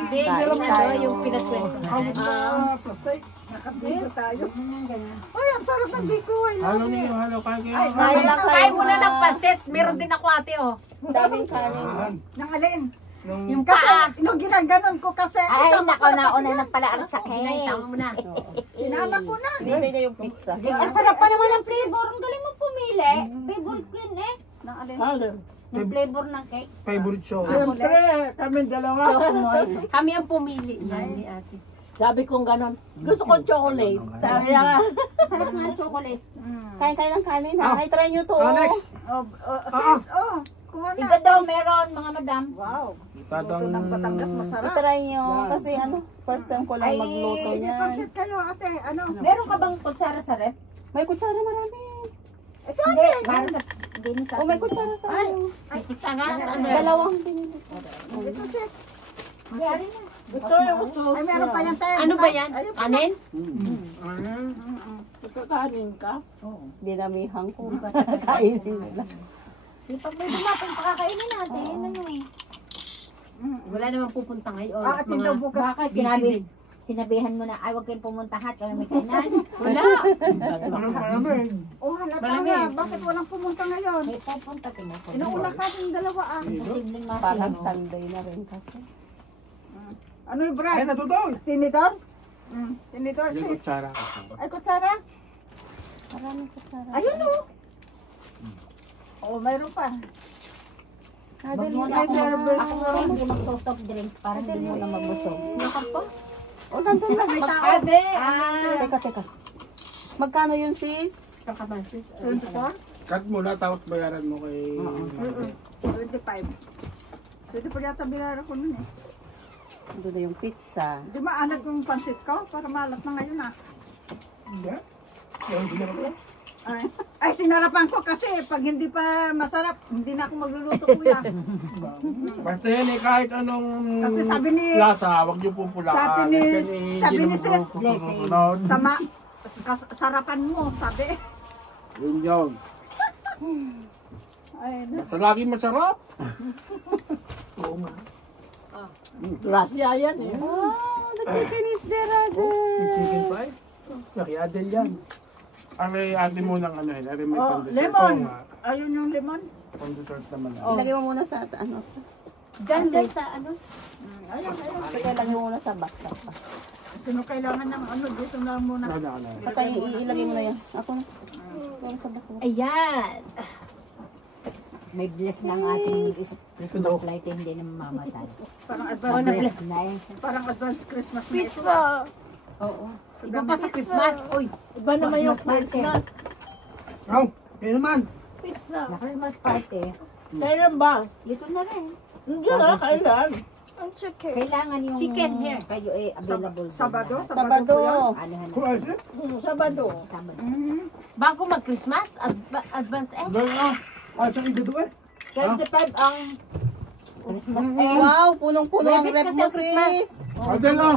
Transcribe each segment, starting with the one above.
Hindi, yung pinagkwento. Nakabito tayo. Ay, ang sarap ng biko. Halo niyo, halo kayo. Kain muna ng pasit. Meron din ako ate, oh. Daming kanin. Nang alin? Yung paa. Nung ginaganon ko kasi. Ay, nako na una ng pala ang sakit. Isama mo na. Sinama ko na. Hindi niya yung pizza. Ang sarap pa naman ang flavor. Ang galing mo pumili. Favorite ko yun eh. Nang alin? Yung flavor ng cake. Favorite show. Siyempre, kami dalawa. Choco moist. Kami ang pumili. Yan ni ate. Sabi kong ganon. Gusto ko chocolate. Sabi niya. Sarap nga chocolate. Kain kayo ng kanin ha. Ay, try nyo to. Next. Sis, kuha na. Iba daw meron mga madam. Wow. Tatang Ito ng Batangas masarap. Try nyo. Kasi ano, first time ko lang Ay, magluto Hindi niyan. pansit kayo ate. Ano? Meron ka bang kutsara sa ref? May kutsara marami. Ito Hindi, ate. para sa din sa. Oh, may kutsara sa akin. Dalawang din. Ito sis. Yari na. Ito yung ito. Ay, meron pa yan tayo. Ano ba yan? Kanin? Kakanin ka? Oo. Dinamihan ko. Kainin nila. Pag may dumating, pakakainin natin. Ano eh. Wala namang pupunta ngayon. At daw bukas. Bakit sinabihan mo na, ay huwag kayong pumunta hat kaya may kainan. Wala. Anong malamig? Oh, halata Malamig. nga. Bakit walang pumunta ngayon? May pupunta tumupunta. Inuuna ka yung dalawa Posibleng Parang masino. Sunday na rin kasi. Ano yung Brad? Ay, natutoy. Tinidor? Tinidor Yung sis. kutsara. Ay, kutsara? Maraming kutsara. Ayun o. Oh, mayroon pa. Wag mo na May servers. ako nga hindi mag-soft drinks para hindi mo na magbusog. O, nandun lang. Ate. Teka. Magkano yun, sis? 24? Cut mo na, tapos bayaran mo kay... 25. 24 yata binara ko nun eh. Doon na yung pizza. Di maalat yung pansit ko? Para maalat na ngayon ah. Hindi. Yung sinarap ko. Ay, sinarapan ko kasi pag hindi pa masarap, hindi na ako magluluto kuya. Basta yan eh, kahit anong Kasi sabi ni- lasa, huwag niyo pupulaan. sabi ni sis, Susunod. sarapan mo, sabi. Yun yun. Ay, Basta lagi masarap. Oo nga. Grasya yan eh. Oh, the chicken is there, Chicken pie? Laki Adel yan. Ay, ate mo ng ano yun. Ay, may oh, pandesert. lemon. Oo nga. Ayun yung lemon. Pandesert naman. Ilagay mo muna sa ano. Diyan sa ano? Ayun. Ilagay mo muna sa backpack pa. Sino kailangan ng ano, dito na muna. Ano. Patay, ilagay mo na yan. Ako na. Yan sa backpack. Ayan. May bless ng ating Christmas light hindi na mamamatay. Parang Oh, advance, na-bless. parang advance Christmas na ito. Pizza. Oo. Iba pa sa Christmas. Uy, iba naman yung Christmas. Oh, yun naman. Pizza. Na Christmas party, Kailan ba? dito na rin. Hindi na, kailan? Ang chicken. Kailangan yung Chicken here. kayo eh available. doon Sabado? lahat. Sabado. Anuhan Kung na. ayos eh. Sabado. Sabado. Bago mag-Christmas, advance eh. Doon ah. Sa ido eh. 25 ang Christmas Wow, punong-puno ang Webes rep kasi mo, ang Christmas. sis. Adel ah.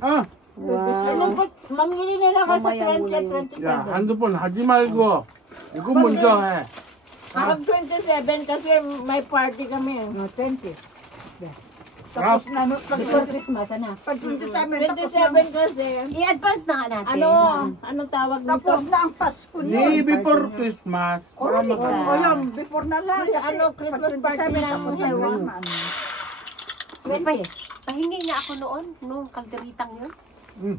Ah. Wow. Mamili nila ako sa Mamaya muna 20 at 야, 27. 핸드폰 하지 말고 이거 먼저 해. Ako 27 kasi may party kami. 20. Tapos na, Before Christmas, ano? pag 27, tapos 27 kasi. I-advance na nga natin. Anong tawag nito? Tapos na ang Pasko Day nun. before Christmas. Para O maganda. yun, before na lang. Ay, Kasi ano, Christmas pag party 27, na tapos ngayon. na Christmas. May pahingi niya ako noon, nung kalderitang yun. Hmm.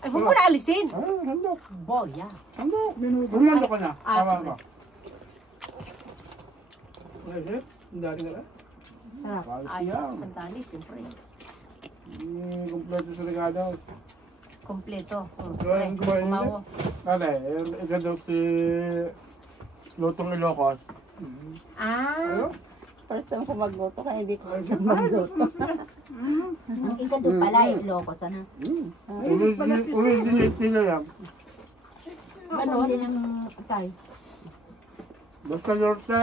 Ay, huwag mo na alisin. handok. Boya. Handok. Bumando ka na. Tama ka. Ayos eh. Dari ka na. Ayos ang pantali, siyempre. Kompleto sa regalo. Kompleto. Kumain kumain Kumawo. Kale, ikaw daw si Lutong Ilocos. Ah, First time ko magluto, kaya hindi ko alam magluto. Ang ikado pala, Ilocos, ano? Originate nila yan. Ano din ang tayo? Basta Yorte,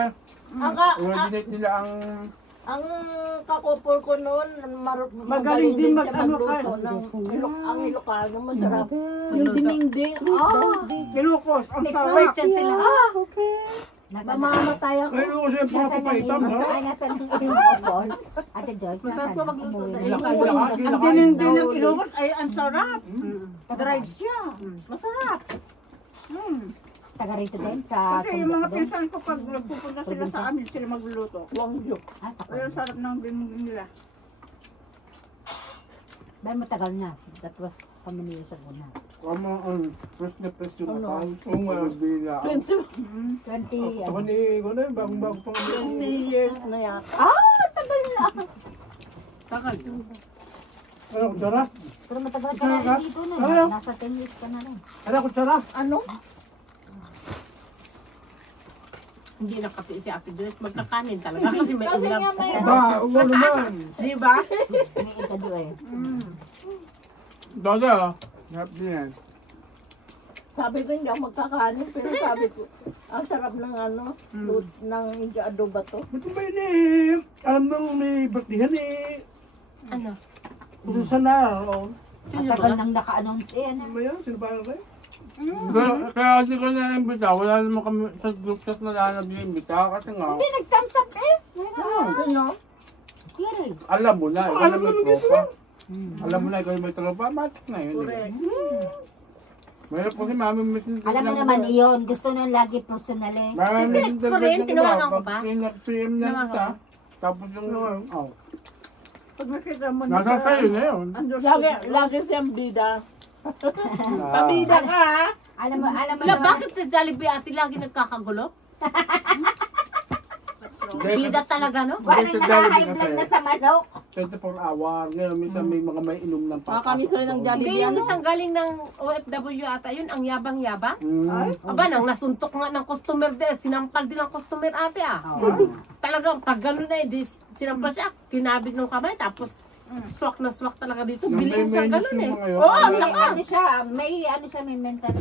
originate nila Ang kakupol ko noon, Magaling din siya mag-ano ka. magluto ng ang Ilocano, masarap. yung dinding. Ilocos, ang Experts sarap. yan sila. Ah, okay. Mamamatay ako. Ay, ko siya puro Nasaan ang papaitam, iyong, no? ay, nasaan ang iyong balls? Ate Joyce, Masarap nasaan? pa magluto Umuwi tayo. na. Ang dining-din ng ilumot ay ang sarap. Dried siya. Masarap. Taga rito din sa Kasi yung mga Tondo din? pinsan ko pag nagpupunta sila sa amin, sila magluluto. Wangyo. Ah, sa Ay, ang sarap ng biming nila. Dahil matagal na. That was how many years ago na? Kama ang fresh na fresh yung akal. Kung bila. 20, Ako ni, ano yun, bagong-bago pang 20 years na yata. tagal na. Takal. Ano, kutsara? Pero matagal ka na rin dito na. Ano? Nasa 10 years ka na rin. Ano, kutsara? Ano? Hindi nakati si Ate Joyce. Magkakanin talaga kasi may Kasi ulam. nga may... Ba, ulo naman. Di ba? May ikado eh. Dada, harap din yan. Sabi ko hindi ako magkakanin, pero sabi ko, ang sarap ng ano, ng adobo to. Ba't ba yun eh? Alam nang may birthdayhan eh. Ano? Kung sana, o. Matagal nang naka-announce eh. Ano? Ano ba yun? Sino ba rin? Kaya hindi ko na-imbita. Wala naman kami sa group chat na lalab yung imbita. Kasi nga, Hindi, nag-thumbs up eh. Ano? Kiri. alam mo na, ikaw na may tropa. Alam mo na, ikaw may tropa. Matik na yun. Correct. Mayroon po si mami. Alam mo naman iyon. Gusto nun lagi personal eh. Hindi, ko rin, tinawagan ko pa. PM na Tinawagan kita. ko. Tapos yung, oh. Pag nakita mo Nasa sa'yo na yun. Lagi siyang bida. Pabida ka, ha? Alam mo Wala, naman. bakit sa Jollibee Ate lagi nagkakagulo? Bida talaga, no? Parang Kasi nakaka-high Jollibee blood kasi. na sa manok. 24 hour. Ngayon, minsan may mga may inom ng papa. Nakakamiss rin ng Jollibee. Hindi yung isang galing ng OFW ata yun, ang yabang-yabang. Ay? Aba, nang nasuntok nga ng customer din, sinampal din ng customer ate ah. Talagang pag gano'n na eh, sinampal siya, kinabit ng kamay, tapos swak na swak talaga dito. Nang Bilhin may siya menace gano'n eh. yung mga yun. Oo, ang May lakas. ano siya, may mental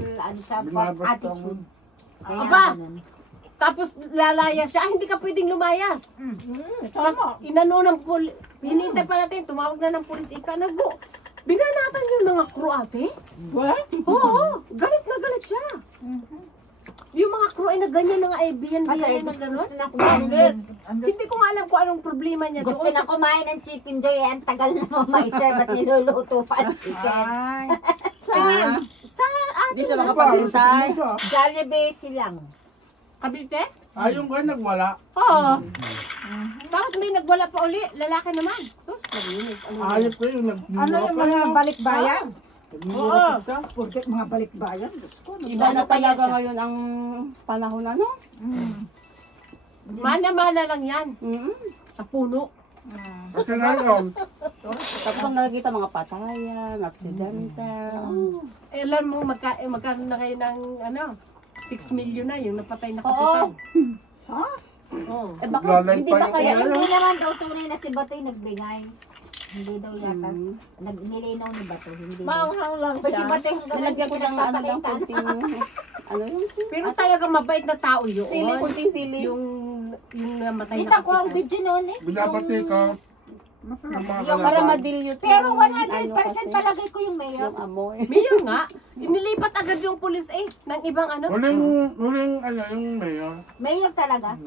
Binabas attitude. Kaya Aba! ganun. Tapos lalaya siya, hindi ka pwedeng lumayas. Tama. Inano ng hinintay pa natin, tumawag na ng pulis, binanatan yung mga crew ate. What? Oo, galit na galit siya. Yung mga crew ay na ganyan na nga ay biyan na gano'n. Gusto na kumain. Hindi ko nga alam kung anong problema niya Gusto doon. na kumain ng chicken joy. Ang tagal na mamaiser. Ba't niluluto pa ang chicken? Ay. Saan? Sa Hindi atin siya na. makapag-insay. Jollibee silang. Kabite? Yung ka nagwala. Oo. Tapos may nagwala pa uli. Lalaki naman. Sus, narinig. Ayop ko yung Ano yung mga balikbayan? Oo. Porket mga balikbayan. Diyos ko. Iba na talaga ngayon ang panahon ano? Mana-mana lang yan. Sa puno. Kasi ngayon, Tapos ang nakikita mga patayan, aksidente. Eh, alam mo, magkano na kayo ng, 6 million na yung napatay na kapitan. Ha? Oo. Eh baka, Naglalay hindi pa ba yung kaya, ulo. Hindi naman daw tunay na si Batoy nagbigay. Hindi daw yata. Nilinaw ni Batoy. Hindi daw. maanghang lang Kasi si siya. Batoy hanggang Nilagyan ko ng ano lang, kunting, ano yung Pero talaga mabait na tao yun. sili, kunting sili. Yung namatay Kita na ko ang kapitan. video noon eh. binabati ka. Ng mga Yung Para kalaban. madilyot Pero yung 100% kasi, palagay ko yung mayor. yung amoy. Mayor nga, inilipat agad yung pulis ng ibang Huling, yung mayor. Mayor talaga.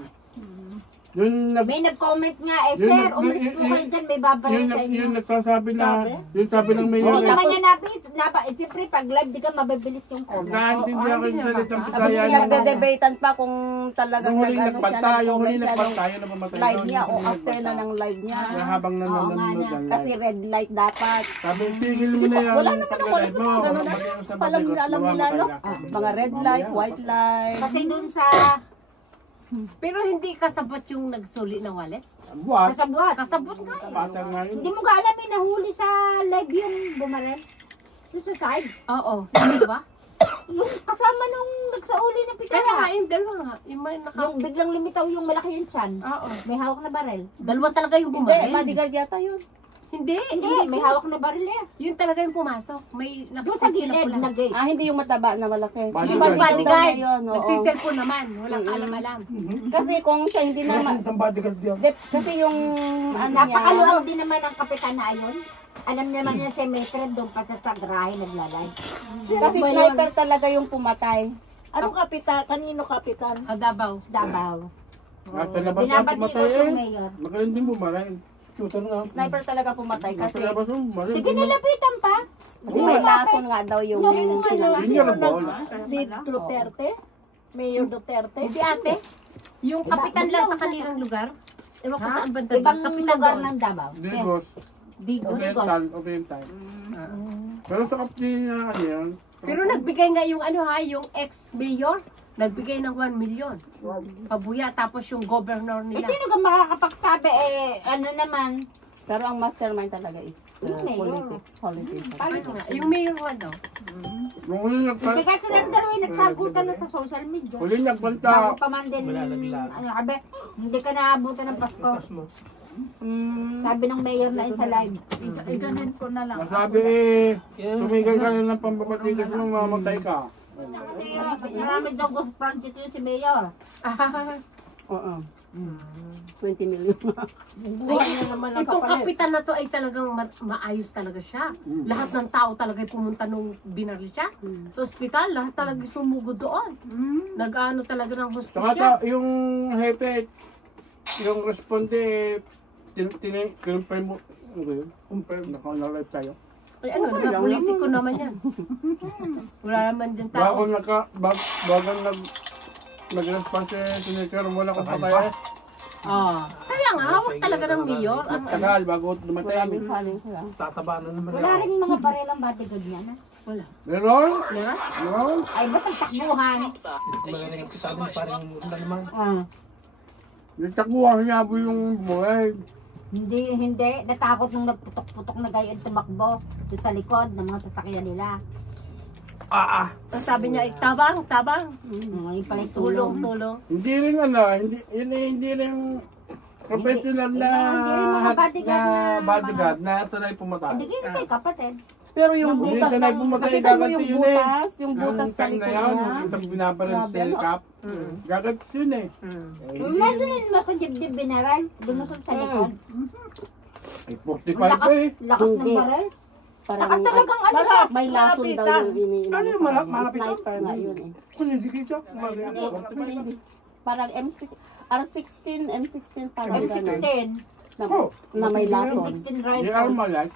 Yung May nag-comment nga eh, Yun, sir, yun, umalis po yun, kayo dyan, may babaril sa inyo. yung nagsasabi na, yung sabi ng mayor. Hindi naman yan nabis. Siyempre, pag live, di ka mabibilis yung comment. Naintindihan ko yung salitang Tapos Bisaya. pinagde-debatean pa kung talagang Yung huling siya, nagbanta, yung huling siya nung nagbanta, yung namamatay live doon, niya yung o huling after na nagbanta. ng live niya. Kaya habang Oo nga nanonood na. ng Kasi live. red light dapat. Sabi, tigil mo Di na ba, yan. wala naman ako pagka-live sa mo. mga ganun. Magkano sa Alam batikot, alam nila, no? mamatay ka. Mga red light, white light. Kasi dun sa Pero hindi kasabot yung nagsuli ng wallet. Buwan. kasabwat. Kasabot nga eh. Bata nga yun. Hindi mo ka alam, may nahuli sa live yung bumarel. Yung sa side. Oo. Hindi ba? Yung kasama nung nagsauli ng Kaya nga, pitara. yung dalawa nga. Yung may Yung biglang lumitaw yung malaki yung chan. Oo. May hawak na barel. Dalawa talaga yung Hindi, bumaril. bodyguard yata yun. Hindi. Hindi, may sis. hawak na baril eh. Yun talaga yung pumasok. May Doon sa gilid na gate. Hindi yung mataba na malaki. Bodyguard. Yung bodyguard. Yun, oo. Nagsiselfon naman. Walang kaalam-alam. Kasi kung siya hindi naman, Ang bodyguard yan. kasi yung ano niya, Napakaluwag din naman ang kapitan na ayon. Alam naman niya si Metred doon pa siya sa grahe naglalay. kasi sniper talaga yung pumatay. Anong kapitan? Kanino kapitan? Davao. Davao. Nasa labas na Binabati ko pumatay yung eh. mayor. Magaling din bumalay. Shooter nga. Sniper talaga pumatay Nasa kasi labas yung bumalay. Sige, nilapitan pa. kasi may lason nga daw yung sinabi. Yun yung ball. Si Duterte? Mayor Duterte? Hindi ate. Yung kapitan lang sa kanilang lugar. Ewan ko saan banda. Ibang Kapitan lugar doon. ng Davao. Digos. Digos. Oriental. Pero sa kapatid niya kasi yan. Pero nagbigay nga yung ano ha, yung ex-mayor, nagbigay ng 1 million. Pabuya, tapos yung governor Eh, nila. sino ka makakapagsabi? Ano naman? Pero ang mastermind talaga is Yung mayor. politics. Paano nga? Yung mayor nga daw. Nung huli Kasi nagpalta. kasi lang dalawa nagsagutan na sa social media. Huli nagpalta. Bago pa man din, ano kabe, hindi ka naabutan ng Pasko. Sabi ng mayor na sa live. Iganin ko na lang. Nasabi eh, tumigil ka na ng pambabatigas mo, mamatay ka. Marami daw gusto project yun si mayor. Oo. 20 million. Buhay na naman ang Itong kapalit. kapitan na to ay talagang maayos talaga siya. Lahat ng tao talaga ay pumunta nung binaril siya. Sa ospital, lahat talaga sumugod doon. Nag-ano talaga ng Saka hospisya. yung hepe, yung responde, kinumprime mo. Ano ba yun? Confirm. Naka-live tayo. Ay ano, naman, politiko naman yan. Wala naman dyan Bago tao. nag-response si Senator, wala kong patay. Kaya nga, hawak talaga ng mayor. Ang Tagal, bago dumatay. Maraming following sila. Wala rin mga barelang bodyguard niya na. wala. Meron? Meron? Meron? Ay, ba't ang takbuhan? Nagtakbuhan niya po yung buhay. Hindi. Natakot nung nagputok-putok na gayon tumakbo doon sa likod ng mga sasakyan nila. Ang sabi niya, tabang. Yung pala yung tulong. Tulong. Hindi rin hindi rin professional na Hindi rin mga bodyguard na- bodyguard na sanay pumatay. Hindi kayo kasi kapatid. Pero yung Hindi butas, sanay pumatay, nakita mo gagat yung yun eh. yung butas Ang sa time na likod yun, niya. yung isang binabaril sa helicop, gagat yun eh. Imagine mo sa dibdib binaran, binusog sa likod. Ay, Ang 45 pa eh. lakas ng Hindi. baril. Parang Talagang ano Malap, may lason daw malapitan. yung iniinom. Ano yung malapit? Sniper nga yun eh. Kung hindi kita, Parang R16, M16 parang gano'n. M16. Na may lason. M16 Hindi rifle. armalite.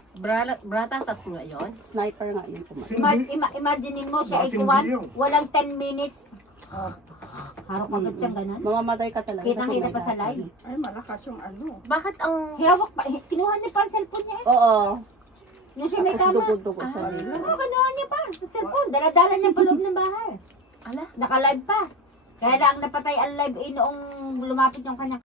Brata, tatlo nga yun. Sniper nga yun. kumain. Imagine mo siya ay kuwan, walang 10 minutes. Harap agad siyang ganun. Mamamatay ka talaga. Kitang-kita kasi pa may sa lason. live. Ay, malakas yung ano. Bakit ang... Hiyawak pa, kinuha niya pa ang cellphone niya. Oo. Yung siya may Tapos kama. dugo-dugo siya. Ano, kinuha niya pa ang cellphone. Dala-dala niya pa loob ng bahay. Ala? Naka-live pa. Kaya lang napatay ang live noong lumapit yung kanyang